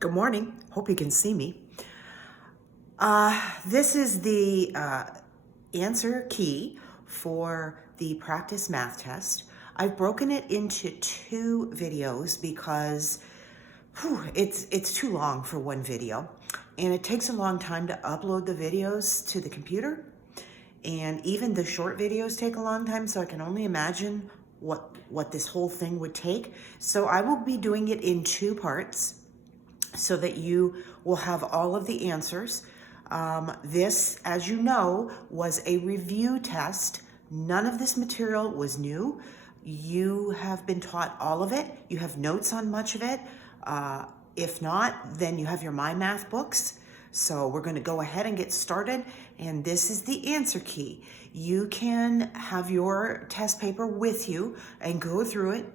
Good morning. Hope you can see me. This is the answer key for the practice math test. I've broken it into two videos because it's too long for one video, and it takes a long time to upload the videos to the computer, and even the short videos take a long time, so I can only imagine what this whole thing would take. So I will be doing it in two parts, so that you will have all of the answers. This, as you know, was a review test. None of this material was new. You have been taught all of it. You have notes on much of it. If not, then you have your My Math books. So we're going to go ahead and get started. And this is the answer key. You can have your test paper with you and go through it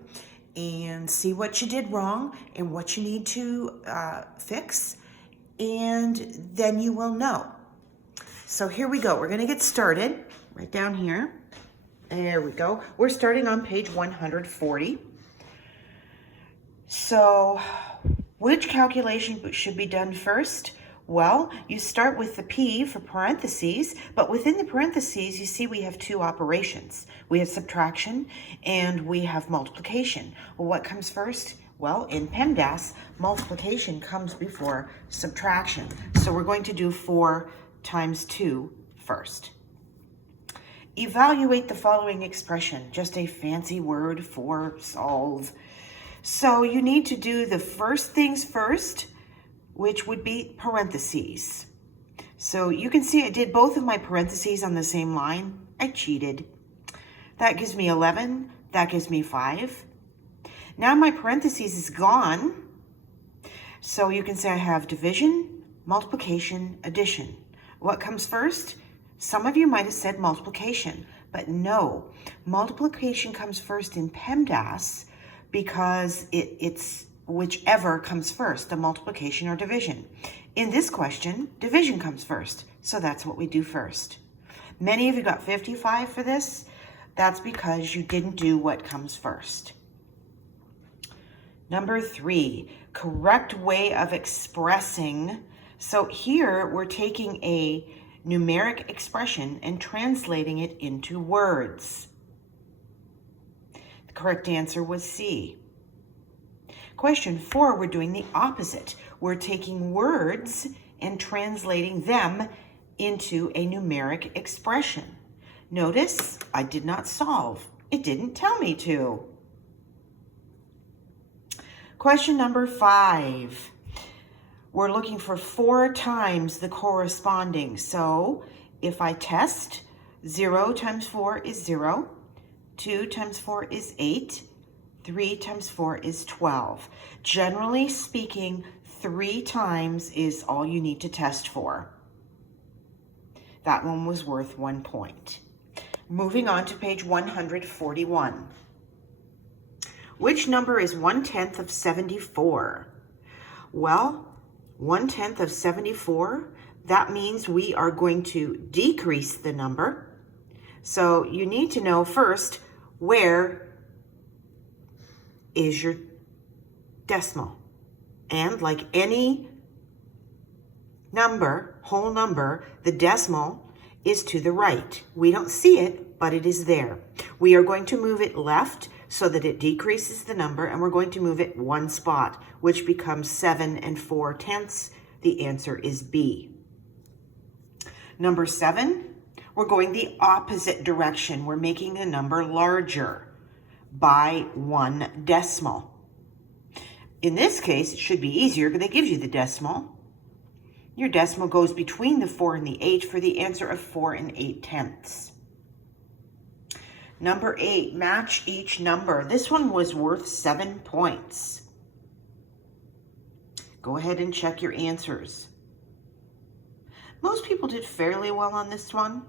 and see what you did wrong and what you need to fix, and then you will know. So here we go. We're going to get started right down here. There we go. We're starting on page 140. So which calculation should be done first? Well, you start with the P for parentheses, but within the parentheses, you see we have two operations. We have subtraction and we have multiplication. Well, what comes first? Well, in PEMDAS, multiplication comes before subtraction. So we're going to do 4 times 2 first. Evaluate the following expression, just a fancy word for solve. So you need to do the first things first, which would be parentheses. So you can see I did both of my parentheses on the same line. I cheated. That gives me 11. That gives me 5. Now my parentheses is gone. So you can say I have division, multiplication, addition. What comes first? Some of you might have said multiplication, but no. Multiplication comes first in PEMDAS because it's whichever comes first, the multiplication or division. In this question, division comes first, so that's what we do first. Many of you got 55 for this. That's because you didn't do what comes first. Number 3, correct way of expressing. So here we're taking a numeric expression and translating it into words. The correct answer was C. Question 4, we're doing the opposite. We're taking words and translating them into a numeric expression. Notice I did not solve. It didn't tell me to. Question number 5. We're looking for 4 times the corresponding. So if I test, 0 times 4 is 0. 2 times 4 is 8. 3 times 4 is 12. Generally speaking, 3 times is all you need to test for. That one was worth 1 point. Moving on to page 141. Which number is 1/10 of 74? Well, 1/10 of 74, that means we are going to decrease the number. So you need to know first, where is your decimal? And like any number, whole number, the decimal is to the right. We don't see it, but it is there. We are going to move it left so that it decreases the number, and we're going to move it 1 spot, which becomes 7 4/10. The answer is B. Number 7, we're going the opposite direction. We're making the number larger by 1 decimal. In this case, it should be easier, but they give you the decimal. Your decimal goes between the 4 and the 8 for the answer of 4 8/10. Number 8, match each number. This one was worth 7 points. Go ahead and check your answers. Most people did fairly well on this one.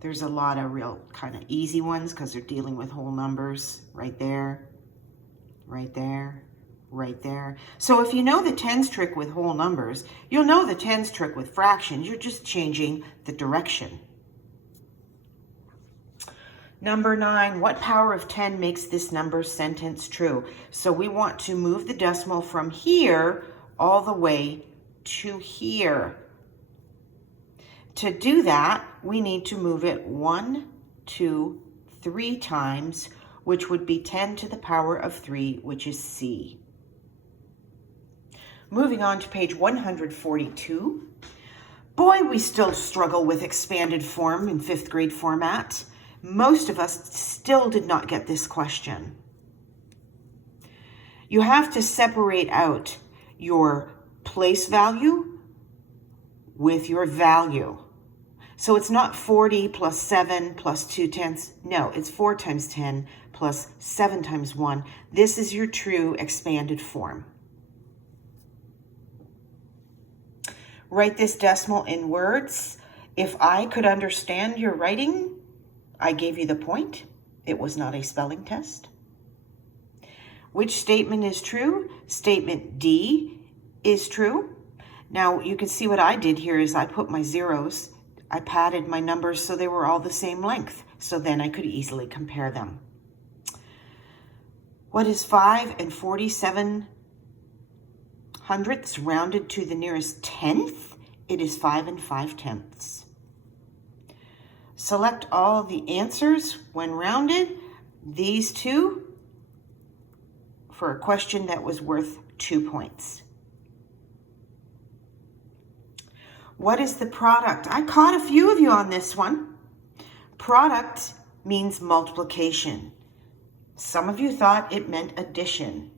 There's a lot of real kind of easy ones because they're dealing with whole numbers. Right there, right there, right there. So if you know the tens trick with whole numbers, you'll know the tens trick with fractions. You're just changing the direction. Number 9, what power of 10 makes this number sentence true? So we want to move the decimal from here all the way to here. To do that, we need to move it 1, 2, 3 times, which would be 10 to the power of 3, which is C. Moving on to page 142. Boy, we still struggle with expanded form in 5th grade format. Most of us still did not get this question. You have to separate out your place value with your value. So it's not 40 plus 7 plus 2 tenths. No, it's 4 times 10 plus 7 times 1. This is your true expanded form. Write this decimal in words. If I could understand your writing, I gave you the point. It was not a spelling test. Which statement is true? Statement D is true. Now you can see what I did here is I put my zeros, I padded my numbers so they were all the same length. So then I could easily compare them. What is 5 and 47 hundredths rounded to the nearest tenth? It is 5 and 5 tenths. Select all the answers when rounded. These two for a question that was worth 2 points. What is the product? I caught a few of you on this one. Product means multiplication. Some of you thought it meant addition.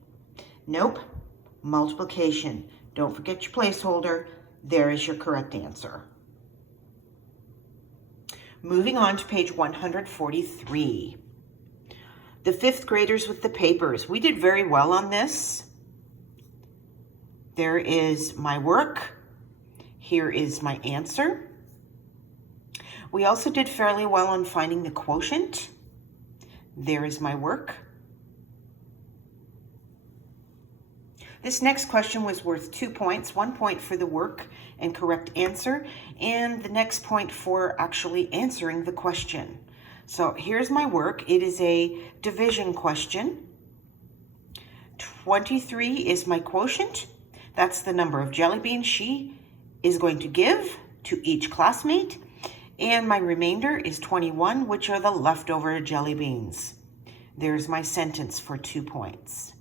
Nope, multiplication. Don't forget your placeholder. There is your correct answer. Moving on to page 143. The 5th graders with the papers. We did very well on this. There is my work. Here is my answer. We also did fairly well on finding the quotient. There is my work. This next question was worth 2 points, 1 point for the work and correct answer, and the next point for actually answering the question. So here's my work. It is a division question. 23 is my quotient. That's the number of jelly beans she is going to give to each classmate. And my remainder is 21, which are the leftover jelly beans. There's my sentence for 2 points.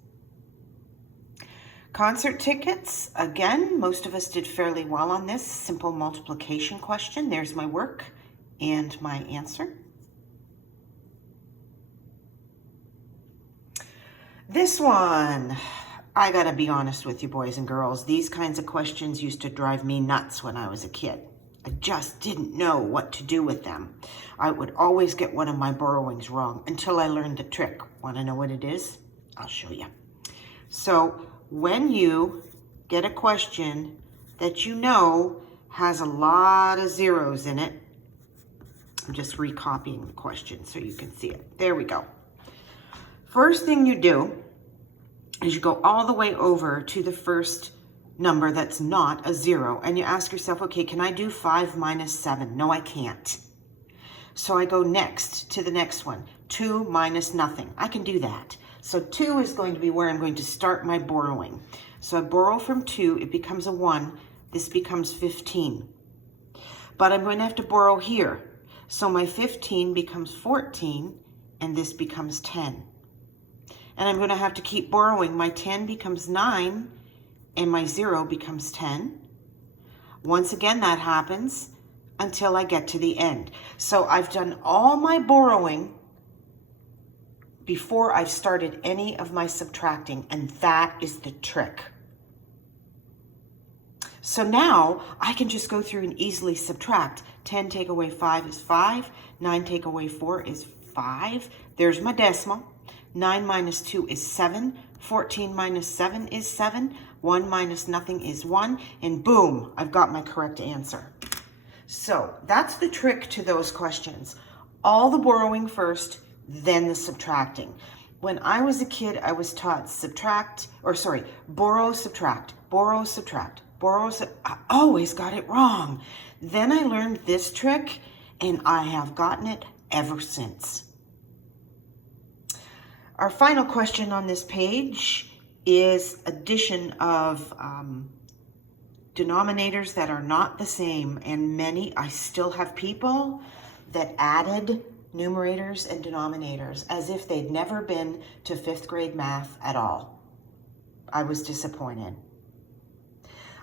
Concert tickets, again, most of us did fairly well on this simple multiplication question. There's my work and my answer. This one, I gotta be honest with you boys and girls, these kinds of questions used to drive me nuts when I was a kid. I just didn't know what to do with them. I would always get one of my borrowings wrong until I learned the trick. Want to know what it is? I'll show you. So when you get a question that you know has a lot of zeros in it, I'm just recopying the question so you can see it. There we go. First thing you do is you go all the way over to the first number that's not a 0, and you ask yourself, okay, can I do 5 minus 7? No, I can't. So I go next to the next one, 2 minus nothing. I can do that. So 2 is going to be where I'm going to start my borrowing. So I borrow from 2, it becomes a 1, this becomes 15. But I'm going to have to borrow here. So my 15 becomes 14, and this becomes 10. And I'm going to have to keep borrowing. My 10 becomes 9, and my 0 becomes 10. Once again, that happens until I get to the end. So I've done all my borrowing before I've started any of my subtracting, and that is the trick. So now I can just go through and easily subtract. 10 take away 5 is 5. 9 take away 4 is 5. There's my decimal. 9 minus 2 is 7. 14 minus 7 is 7. 1 minus nothing is 1. And boom, I've got my correct answer. So that's the trick to those questions. All the borrowing first, then the subtracting. When I was a kid, I was taught borrow, subtract, borrow, subtract, borrow, I always got it wrong. Then I learned this trick, and I have gotten it ever since. Our final question on this page is addition of denominators that are not the same, and I still have people that added numerators and denominators as if they'd never been to 5th grade math at all. I was disappointed.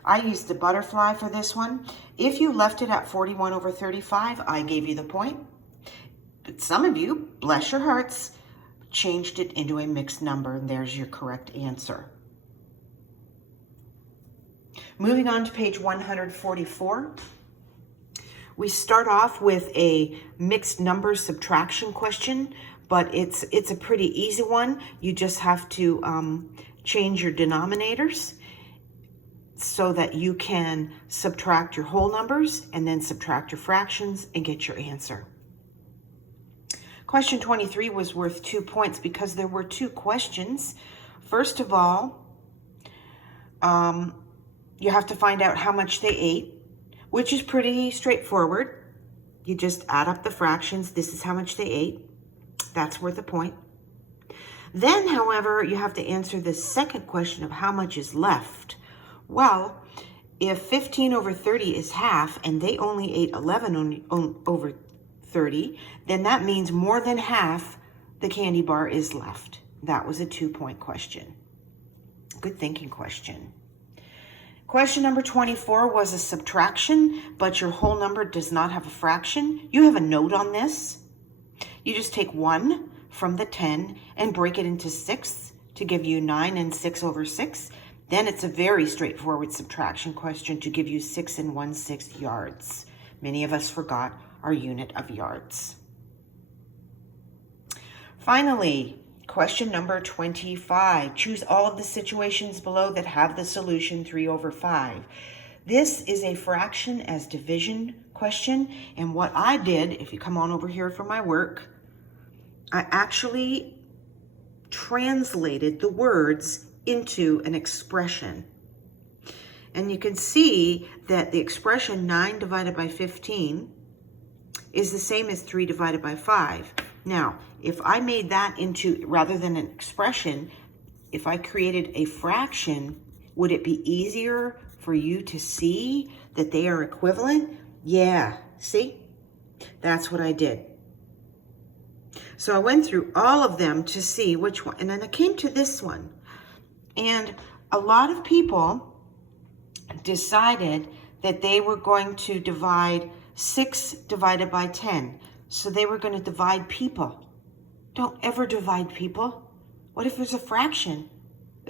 I used the butterfly for this one. If you left it at 41 over 35, I gave you the point. But some of you, bless your hearts, changed it into a mixed number, and there's your correct answer. Moving on to page 144. We start off with a mixed number subtraction question, but it's a pretty easy one. You just have to change your denominators so that you can subtract your whole numbers and then subtract your fractions and get your answer. Question 23 was worth 2 points because there were 2 questions. First of all, you have to find out how much they ate, which is pretty straightforward. You just add up the fractions. This is how much they ate. That's worth a point. Then, however, you have to answer the second question of how much is left. Well, if 15 over 30 is half and they only ate 11 over 30, then that means more than half the candy bar is left. That was a 2-point question. Good thinking question. Question number 24 was a subtraction, but your whole number does not have a fraction. You have a note on this. You just take 1 from the 10 and break it into 6 to give you 9 and 6 over 6. Then it's a very straightforward subtraction question to give you 6 1/6 yards. Many of us forgot our unit of yards. Finally, question number 25. Choose all of the situations below that have the solution 3 over 5. This is a fraction as division question, and what I did, if you come on over here for my work, I actually translated the words into an expression. And you can see that the expression 9 divided by 15 is the same as 3 divided by 5. Now, if I made that into, rather than an expression, if I created a fraction, would it be easier for you to see that they are equivalent? Yeah, see? That's what I did. So I went through all of them to see which one, and then I came to this one. And a lot of people decided that they were going to divide 6 divided by 10. So they were going to divide people. Don't ever divide people. What if there's a fraction?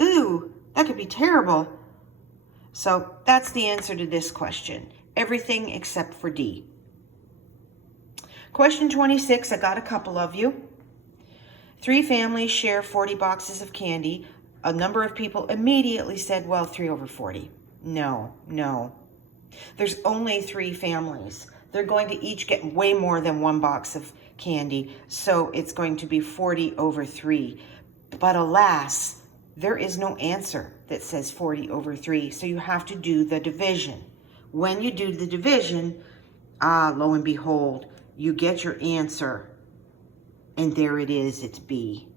Ooh, that could be terrible. So that's the answer to this question. Everything except for D. Question 26, I got a couple of you. 3 families share 40 boxes of candy. A number of people immediately said, well, 3 over 40. No. There's only 3 families. They're going to each get way more than 1 box of candy, so it's going to be 40 over 3. But alas, there is no answer that says 40 over 3, so you have to do the division. When you do the division, lo and behold, you get your answer, and there it is, it's B.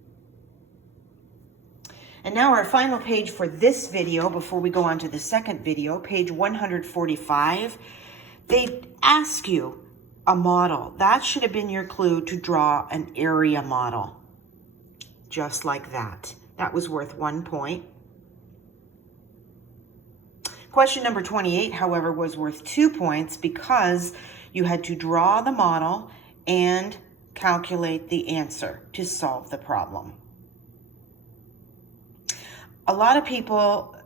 And now our final page for this video, before we go on to the second video, page 145, they ask you a model. That should have been your clue to draw an area model. Just like that. That was worth 1 point. Question number 28, however, was worth 2 points because you had to draw the model and calculate the answer to solve the problem. A lot of people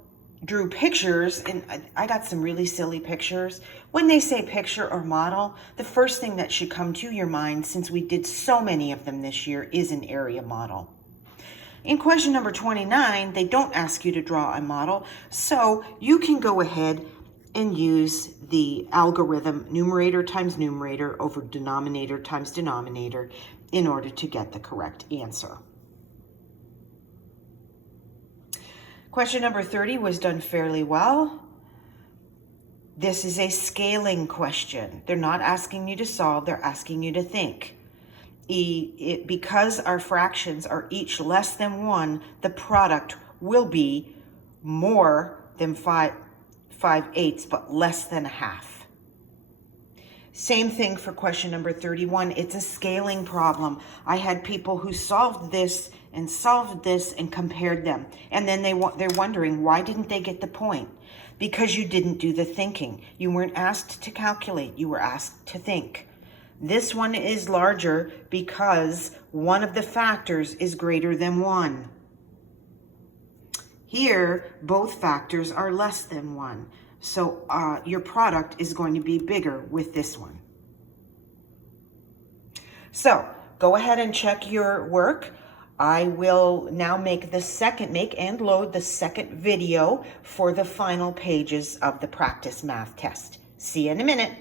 drew pictures, and I got some really silly pictures. When they say picture or model, the first thing that should come to your mind, since we did so many of them this year, is an area model. In question number 29, they don't ask you to draw a model, so you can go ahead and use the algorithm numerator times numerator over denominator times denominator in order to get the correct answer. Question number 30 was done fairly well. This is a scaling question. They're not asking you to solve, they're asking you to think. because our fractions are each less than 1, the product will be more than 5/8, but less than a half. Same thing for question number 31. It's a scaling problem. I had people who solved this and compared them. And then they're wondering, why didn't they get the point? Because you didn't do the thinking. You weren't asked to calculate. You were asked to think. This one is larger because one of the factors is greater than 1. Here, both factors are less than 1. So your product is going to be bigger with this one. So go ahead and check your work. I will now make and load the second video for the final pages of the practice math test. See you in a minute.